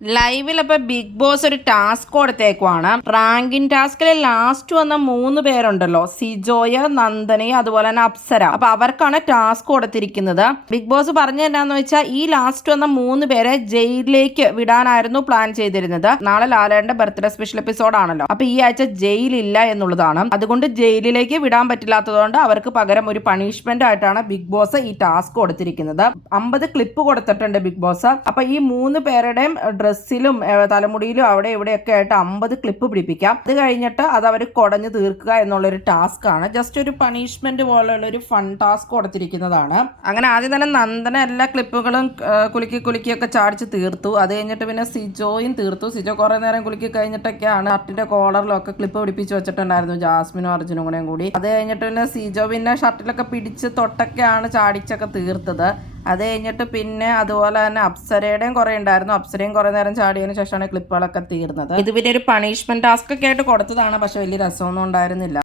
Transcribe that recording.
ലൈവിൽ അപ്പൊ big boss ഒരു ടാസ്ക് കൊടുത്തേക്കുവാണ്. റാങ്കിൻ ടാസ്കിൽ ലാസ്റ്റ് വന്ന 3 പേരുണ്ടല്ലോ, സിജോയ്, നന്ദനയും അതുപോലെ തന്നെ അപ്സര. അപ്പൊ അവർക്കാണ് ടാസ്ക് കൊടുത്തിരിക്കുന്നത്. ബിഗ് ബോസ് പറഞ്ഞു എന്നാന്ന് വെച്ചാൽ ഈ ലാസ്റ്റ് വന്ന 3 പേരെ ജയിലിലേക്ക് വിടാനായിരുന്നു പ്ലാൻ ചെയ്തിരുന്നത്. നാളെ ലാലേട്ടന്റെ ബർത്ത്ഡേ സ്പെഷ്യൽ എപ്പിസോഡ് ആണല്ലോ. അപ്പൊ ഈ ആഴ്ച ജയിലില്ല എന്നുള്ളതാണ്. അതുകൊണ്ട് ജയിലിലേക്ക് വിടാൻ പറ്റില്ലാത്തതുകൊണ്ട് അവർക്ക് പകരം ഒരു പണിഷ്മെന്റ് ആയിട്ടാണ് ബിഗ് ബോസ് ഈ ടാസ്ക് കൊടുത്തിരിക്കുന്നത്. 50 ക്ലിപ്പ് കൊടുത്തിട്ടുണ്ട് ബിഗ് ബോസ്. അപ്പൊ ഈ 3 പേരുടെയും ഡ്രസ്സിലും തലമുടിയിലും അവിടെ ഇവിടെയൊക്കെ ആയിട്ട് 50 ക്ലിപ്പ് പിടിപ്പിക്കാം. അത് കഴിഞ്ഞിട്ട് അത് അവർ കുടഞ്ഞു തീർക്കുക എന്നുള്ളൊരു ടാസ്ക് ആണ്. ജസ്റ്റ് ഒരു പണിഷ്മെന്റ് പോലെയുള്ള ഒരു ഫൺ ടാസ്ക് കൊടുത്തിരിക്കുന്നതാണ്. അങ്ങനെ ആദ്യം തന്നെ നന്ദന എല്ലാ ക്ലിപ്പുകളും കുലുക്കിയൊക്കെ ചാടിച്ച് തീർത്തു. അത് കഴിഞ്ഞിട്ട് പിന്നെ സിജോയും തീർത്തു. സിജോ കുറെ നേരം കുലുക്കി കഴിഞ്ഞിട്ടൊക്കെയാണ് ഷർട്ടിന്റെ കോളറിലൊക്കെ ക്ലിപ്പ് പിടിപ്പിച്ച് വെച്ചിട്ടുണ്ടായിരുന്നു, ജാസ്മിനും അർജുനും കൂടെയും കൂടി. അത് കഴിഞ്ഞിട്ട് പിന്നെ സിജോ പിന്നെ ഷർട്ടിലൊക്കെ പിടിച്ച് തൊട്ടൊക്കെയാണ് ചാടിച്ചൊക്കെ തീർത്തത്. അത് കഴിഞ്ഞിട്ട് പിന്നെ അതുപോലെ തന്നെ അപ്സരയുടെയും കുറെ ഉണ്ടായിരുന്നു. അപ്സരയും കുറെ നേരം ചാടിയതിനു ശേഷമാണ് ക്ലിപ്പുകളൊക്കെ തീർന്നത്. ഇത് പിന്നെ ഒരു പണിഷ്മെന്റ് ടാസ്ക് ഒക്കെ ആയിട്ട് കൊടുത്തതാണ്, പക്ഷെ വലിയ രസമൊന്നും ഉണ്ടായിരുന്നില്ല.